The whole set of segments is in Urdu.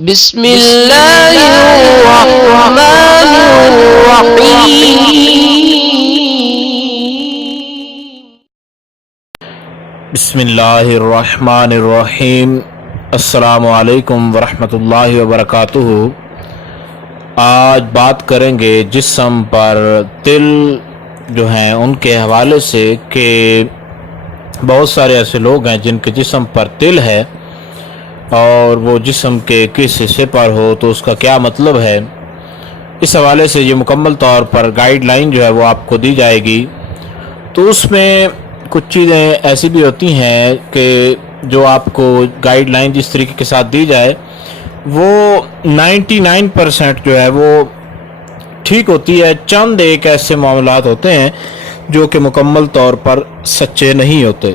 بسم اللہ الرحمن الرحیم۔ بسم اللہ الرحمن الرحیم۔ السلام علیکم ورحمۃ اللہ وبرکاتہ۔ آج بات کریں گے جسم پر تل جو ہیں ان کے حوالے سے کہ بہت سارے ایسے لوگ ہیں جن کے جسم پر تل ہے اور وہ جسم کے کس حصے پر ہو تو اس کا کیا مطلب ہے۔ اس حوالے سے یہ مکمل طور پر گائیڈ لائن جو ہے وہ آپ کو دی جائے گی۔ تو اس میں کچھ چیزیں ایسی بھی ہوتی ہیں کہ جو آپ کو گائیڈ لائن جس طریقے کے ساتھ دی جائے وہ 99% جو ہے وہ ٹھیک ہوتی ہے، چند ایک ایسے معاملات ہوتے ہیں جو کہ مکمل طور پر سچے نہیں ہوتے۔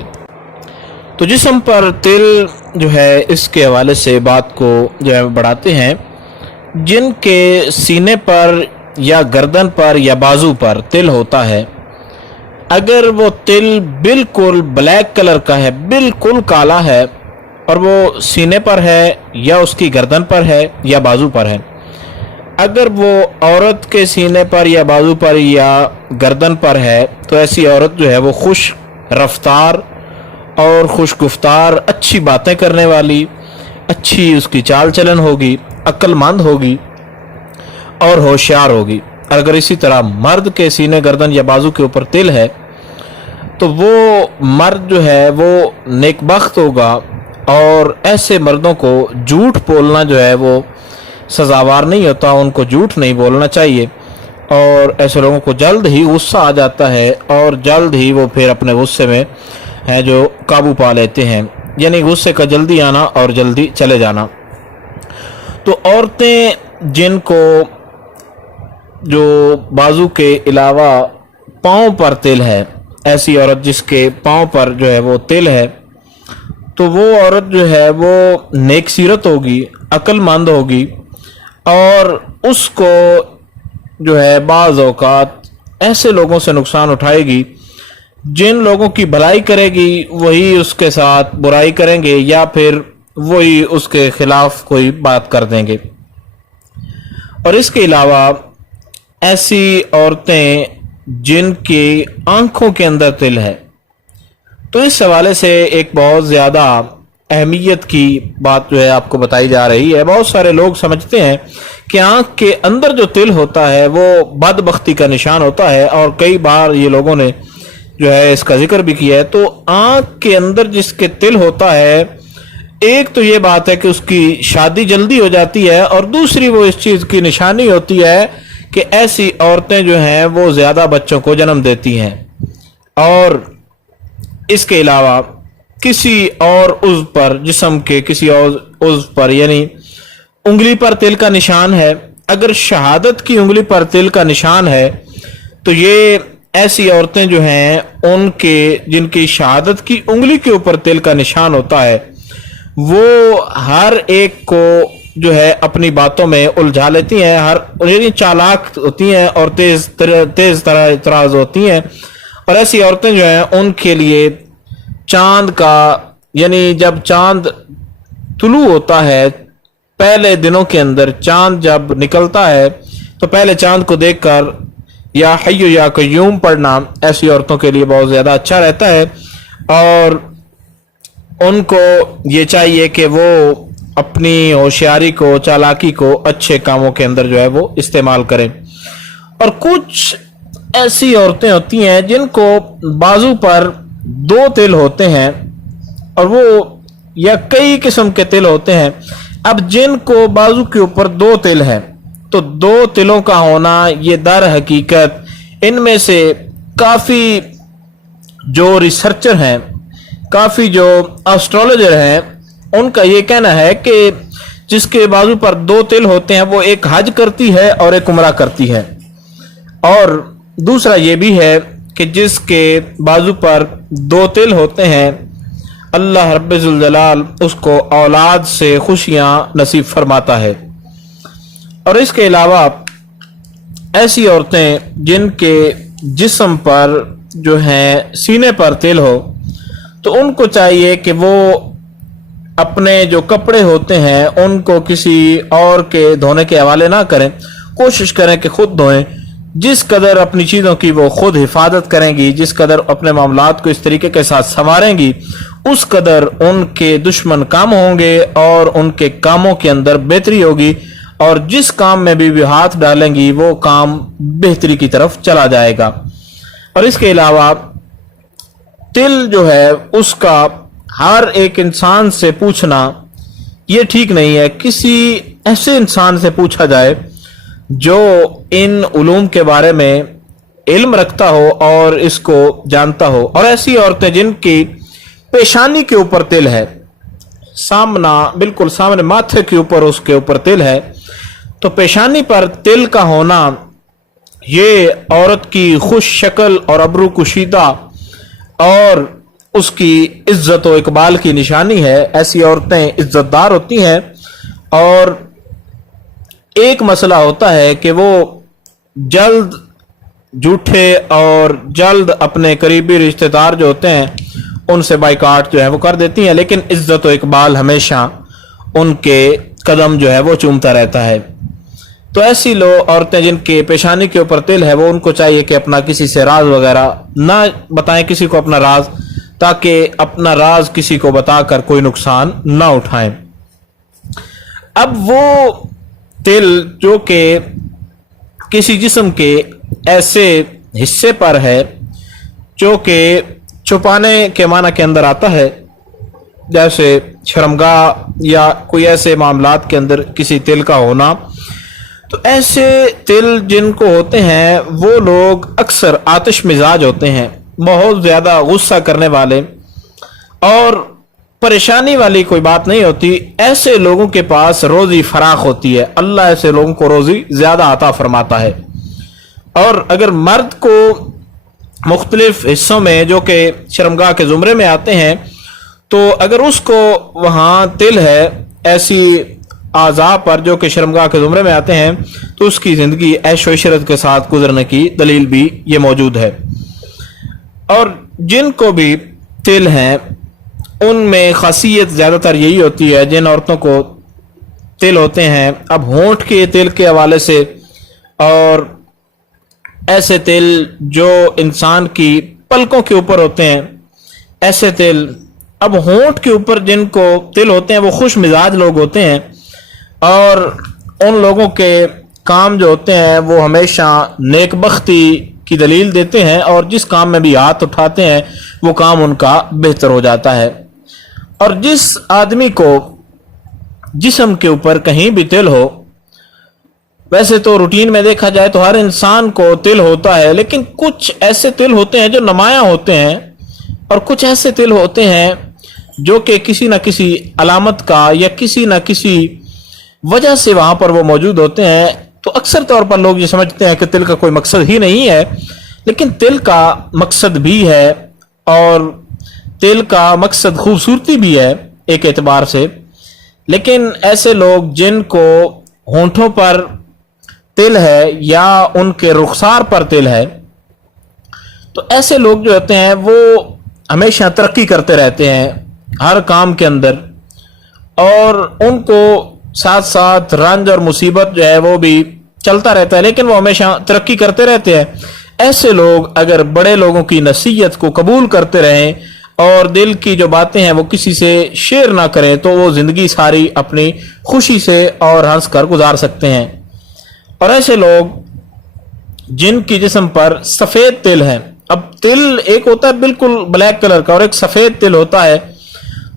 تو جسم پر تل جو ہے اس کے حوالے سے بات کو جو ہے بڑھاتے ہیں۔ جن کے سینے پر یا گردن پر یا بازو پر تل ہوتا ہے، اگر وہ تل بالکل بلیک کلر کا ہے، بالکل کالا ہے، اور وہ سینے پر ہے یا اس کی گردن پر ہے یا بازو پر ہے، اگر وہ عورت کے سینے پر یا بازو پر یا گردن پر ہے تو ایسی عورت جو ہے وہ خوش رفتار اور خوش گفتار، اچھی باتیں کرنے والی، اچھی اس کی چال چلن ہوگی، عقل مند ہوگی اور ہوشیار ہوگی۔ اگر اسی طرح مرد کے سینے، گردن یا بازو کے اوپر تل ہے تو وہ مرد جو ہے وہ نیک بخت ہوگا، اور ایسے مردوں کو جھوٹ بولنا جو ہے وہ سزاوار نہیں ہوتا، ان کو جھوٹ نہیں بولنا چاہیے، اور ایسے لوگوں کو جلد ہی غصہ آ جاتا ہے اور جلد ہی وہ پھر اپنے غصے میں ہے جو قابو پا لیتے ہیں، یعنی غصے کا جلدی آنا اور جلدی چلے جانا۔ تو عورتیں جن کو جو بازو کے علاوہ پاؤں پر تل ہے، ایسی عورت جس کے پاؤں پر جو ہے وہ تل ہے، تو وہ عورت جو ہے وہ نیک سیرت ہوگی، عقل مند ہوگی، اور اس کو جو ہے بعض اوقات ایسے لوگوں سے نقصان اٹھائے گی جن لوگوں کی بھلائی کرے گی وہی اس کے ساتھ برائی کریں گے، یا پھر وہی اس کے خلاف کوئی بات کر دیں گے۔ اور اس کے علاوہ ایسی عورتیں جن کی آنکھوں کے اندر تل ہے، تو اس حوالے سے ایک بہت زیادہ اہمیت کی بات جو ہے آپ کو بتائی جا رہی ہے۔ بہت سارے لوگ سمجھتے ہیں کہ آنکھ کے اندر جو تل ہوتا ہے وہ بدبختی کا نشان ہوتا ہے، اور کئی بار یہ لوگوں نے جو ہے اس کا ذکر بھی کیا ہے۔ تو آنکھ کے اندر جس کے تل ہوتا ہے، ایک تو یہ بات ہے کہ اس کی شادی جلدی ہو جاتی ہے، اور دوسری وہ اس چیز کی نشانی ہوتی ہے کہ ایسی عورتیں جو ہیں وہ زیادہ بچوں کو جنم دیتی ہیں۔ اور اس کے علاوہ کسی اور عضو پر، جسم کے کسی اور عضو پر، یعنی انگلی پر تل کا نشان ہے، اگر شہادت کی انگلی پر تل کا نشان ہے تو یہ ایسی عورتیں جو ہیں ان کے جن کی شہادت کی انگلی کے اوپر تل کا نشان ہوتا ہے، وہ ہر ایک کو جو ہے اپنی باتوں میں الجھا لیتی ہیں، یعنی چالاک ہوتی ہیں اور تیز تراز ہوتی ہیں۔ اور ایسی عورتیں جو ہیں ان کے لیے چاند کا، یعنی جب چاند طلوع ہوتا ہے، پہلے دنوں کے اندر چاند جب نکلتا ہے تو پہلے چاند کو دیکھ کر یا حی یا قیوم پڑھنا ایسی عورتوں کے لیے بہت زیادہ اچھا رہتا ہے، اور ان کو یہ چاہیے کہ وہ اپنی ہوشیاری کو، چالاکی کو اچھے کاموں کے اندر جو ہے وہ استعمال کریں۔ اور کچھ ایسی عورتیں ہوتی ہیں جن کو بازو پر دو تل ہوتے ہیں، اور وہ یا کئی قسم کے تل ہوتے ہیں۔ اب جن کو بازو کے اوپر دو تل ہیں، تو دو تلوں کا ہونا یہ در حقیقت ان میں سے کافی جو ریسرچر ہیں، کافی جو ایسٹرولوجر ہیں، ان کا یہ کہنا ہے کہ جس کے بازو پر دو تل ہوتے ہیں وہ ایک حج کرتی ہے اور ایک عمرہ کرتی ہے، اور دوسرا یہ بھی ہے کہ جس کے بازو پر دو تل ہوتے ہیں اللہ رب ذوالجلال اس کو اولاد سے خوشیاں نصیب فرماتا ہے۔ اور اس کے علاوہ ایسی عورتیں جن کے جسم پر جو ہیں سینے پر تل ہو، تو ان کو چاہیے کہ وہ اپنے جو کپڑے ہوتے ہیں ان کو کسی اور کے دھونے کے حوالے نہ کریں، کوشش کریں کہ خود دھوئیں۔ جس قدر اپنی چیزوں کی وہ خود حفاظت کریں گی، جس قدر اپنے معاملات کو اس طریقے کے ساتھ سنواریں گی، اس قدر ان کے دشمن کم ہوں گے اور ان کے کاموں کے اندر بہتری ہوگی، اور جس کام میں بھی ہاتھ ڈالیں گی وہ کام بہتری کی طرف چلا جائے گا۔ اور اس کے علاوہ تل جو ہے اس کا ہر ایک انسان سے پوچھنا یہ ٹھیک نہیں ہے۔ کسی ایسے انسان سے پوچھا جائے جو ان علوم کے بارے میں علم رکھتا ہو اور اس کو جانتا ہو۔ اور ایسی عورتیں جن کی پیشانی کے اوپر تل ہے، سامنا بالکل سامنے ماتھے کے اوپر اس کے اوپر تل ہے، تو پیشانی پر تل کا ہونا یہ عورت کی خوش شکل اور ابرو کشیدہ اور اس کی عزت و اقبال کی نشانی ہے۔ ایسی عورتیں عزت دار ہوتی ہیں، اور ایک مسئلہ ہوتا ہے کہ وہ جلد جھوٹے اور جلد اپنے قریبی رشتہ دار جو ہوتے ہیں ان سے بائیکاٹ جو ہے وہ کر دیتی ہیں، لیکن عزت و اقبال ہمیشہ ان کے قدم جو ہے وہ چومتا رہتا ہے۔ تو ایسی عورتیں جن کے پیشانی کے اوپر تل ہے، وہ ان کو چاہیے کہ اپنا کسی سے راز وغیرہ نہ بتائیں کسی کو اپنا راز، تاکہ اپنا راز کسی کو بتا کر کوئی نقصان نہ اٹھائیں۔ اب وہ تل جو کہ کسی جسم کے ایسے حصے پر ہے جو کہ چھپانے کے معنی کے اندر آتا ہے، جیسے شرمگاہ یا کوئی ایسے معاملات کے اندر کسی تل کا ہونا، تو ایسے تل جن کو ہوتے ہیں وہ لوگ اکثر آتش مزاج ہوتے ہیں، بہت زیادہ غصہ کرنے والے، اور پریشانی والی کوئی بات نہیں ہوتی۔ ایسے لوگوں کے پاس روزی فراخ ہوتی ہے، اللہ ایسے لوگوں کو روزی زیادہ عطا فرماتا ہے۔ اور اگر مرد کو مختلف حصوں میں جو کہ شرمگاہ کے زمرے میں آتے ہیں، تو اگر اس کو وہاں تل ہے ایسی اعضاء پر جو کہ شرمگاہ کے زمرے میں آتے ہیں، تو اس کی زندگی عیش و عشرت کے ساتھ گزرنے کی دلیل بھی یہ موجود ہے۔ اور جن کو بھی تل ہیں ان میں خاصیت زیادہ تر یہی ہوتی ہے، جن عورتوں کو تل ہوتے ہیں، اب ہونٹ کے تل کے حوالے سے، اور ایسے تل جو انسان کی پلکوں کے اوپر ہوتے ہیں، ایسے تل، اب ہونٹ کے اوپر جن کو تل ہوتے ہیں وہ خوش مزاج لوگ ہوتے ہیں، اور ان لوگوں کے کام جو ہوتے ہیں وہ ہمیشہ نیک بختی کی دلیل دیتے ہیں، اور جس کام میں بھی ہاتھ اٹھاتے ہیں وہ کام ان کا بہتر ہو جاتا ہے۔ اور جس آدمی کو جسم کے اوپر کہیں بھی تل ہو، ویسے تو روٹین میں دیکھا جائے تو ہر انسان کو تل ہوتا ہے، لیکن کچھ ایسے تل ہوتے ہیں جو نمایاں ہوتے ہیں، اور کچھ ایسے تل ہوتے ہیں جو کہ کسی نہ کسی علامت کا یا کسی نہ کسی وجہ سے وہاں پر وہ موجود ہوتے ہیں۔ تو اکثر طور پر لوگ یہ سمجھتے ہیں کہ تل کا کوئی مقصد ہی نہیں ہے، لیکن تل کا مقصد بھی ہے، اور تل کا مقصد خوبصورتی بھی ہے ایک اعتبار سے۔ لیکن ایسے لوگ جن کو ہونٹوں پر تل ہے یا ان کے رخسار پر تل ہے، تو ایسے لوگ جو ہوتے ہیں وہ ہمیشہ ترقی کرتے رہتے ہیں ہر کام کے اندر، اور ان کو ساتھ ساتھ رنج اور مصیبت جو ہے وہ بھی چلتا رہتا ہے، لیکن وہ ہمیشہ ترقی کرتے رہتے ہیں۔ ایسے لوگ اگر بڑے لوگوں کی نصیحت کو قبول کرتے رہیں اور دل کی جو باتیں ہیں وہ کسی سے شیئر نہ کریں، تو وہ زندگی ساری اپنی خوشی سے اور ہنس کر گزار سکتے ہیں۔ اور ایسے لوگ جن کی جسم پر سفید تل ہے، اب تل ایک ہوتا ہے بالکل بلیک کلر کا اور ایک سفید تل ہوتا ہے،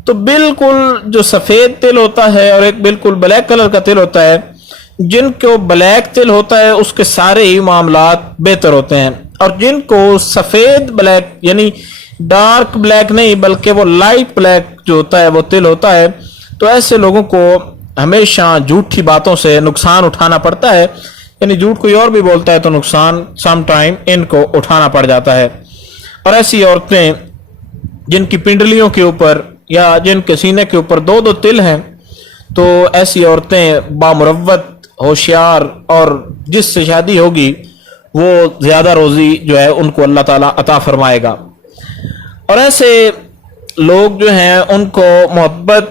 تو بالکل جو سفید تل ہوتا ہے اور ایک بالکل بلیک کلر کا تل ہوتا ہے، جن کو بلیک تل ہوتا ہے اس کے سارے ہی معاملات بہتر ہوتے ہیں، اور جن کو سفید بلیک یعنی ڈارک بلیک نہیں بلکہ وہ لائٹ بلیک جو ہوتا ہے وہ تل ہوتا ہے، تو ایسے لوگوں کو ہمیشہ جھوٹی باتوں سے نقصان اٹھانا پڑتا ہے، یعنی جھوٹ کوئی اور بھی بولتا ہے تو نقصان سم ٹائم ان کو اٹھانا پڑ جاتا ہے۔ اور ایسی عورتیں جن کی پنڈلیوں کے اوپر یا جن کے سینے کے اوپر دو دو تل ہیں، تو ایسی عورتیں بامروت، ہوشیار، اور جس سے شادی ہوگی وہ زیادہ روزی جو ہے ان کو اللہ تعالیٰ عطا فرمائے گا۔ اور ایسے لوگ جو ہیں ان کو محبت